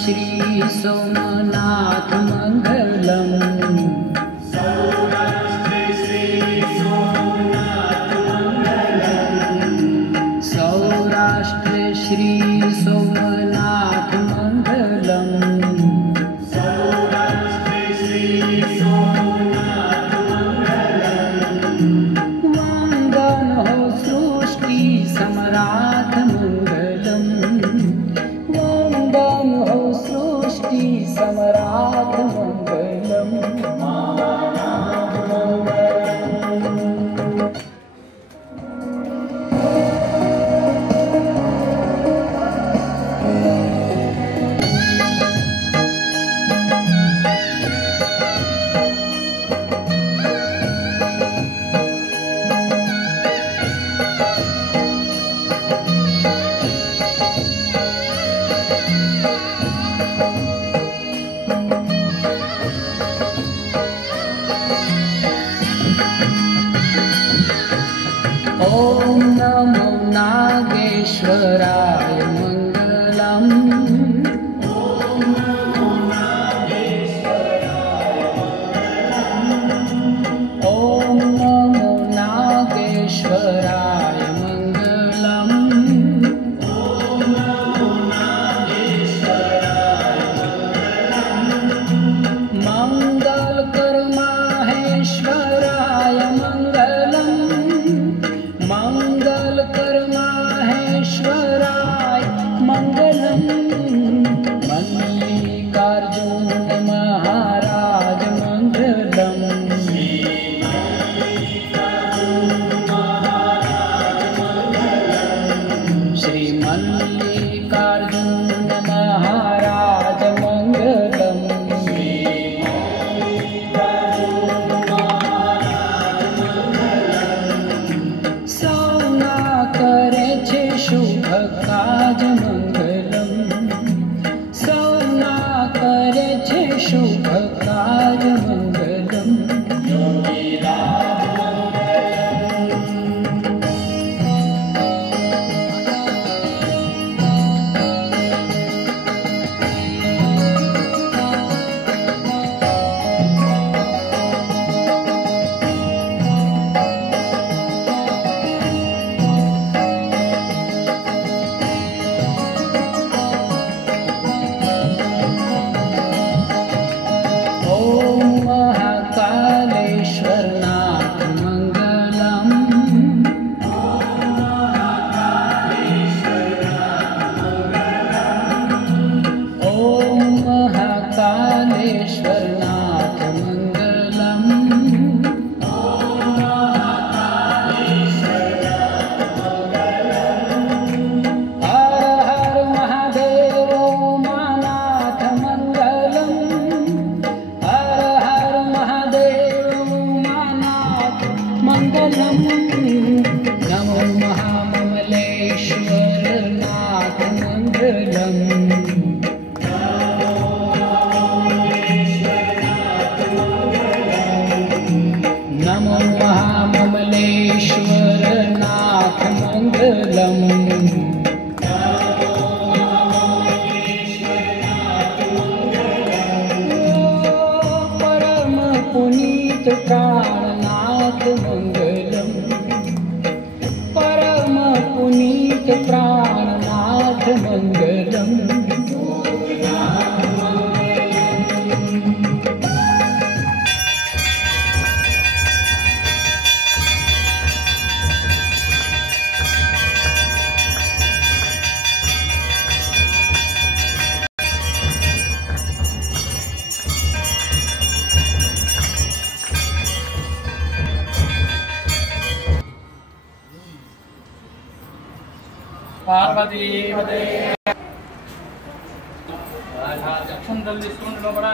श्री सोमनाथ मंगलम। सौराष्ट्र श्री सोमनाथ मंगलम। सौराष्ट्र श्री सोमनाथ मंगलम। सौराष्ट्र श्री सोमनाथ मंगलम। वंदन हो सृष्टि सम्राट मंगलम। वंदन हो सृष्टि सम्राट मंगलम। ओम नमो नागेश्वराय मंगलम। ओम नमो नागेश्वराय मंगलम। ओम नमो नागेश्वराय मंगलम। ओम नमो नागेश्वराय मंगलम। मंगल कर माहेश्वराय मंगलम। मंगल कर माहेश्वराय मंगलम। मल्लिकार्जुन महाराज मंगलम। श्री मल्लिकार्जुन महाराज मंगलम। सौना करे छे शुभ काज मंगलम। सौना करे छे शुभ काज मंगलम। ओम महाकालेश्वर नाथ मंगलम। ओम महाकालेश्वर नाथ मंगलम। हर हर महादेव उमानाथ मंगलम। हर हर महादेव उमानाथ मंगलम। नमो महाममलेश्वर नाथ मंगलम। नमो महाममलेश्वर नाथ मंगलम। परम पुनीत प्राणनाथ मंगलम। परम पुनीत प्राणनाथ मंगलम। पार्वती पते अच्छा जल्दी सुन लो बड़ा।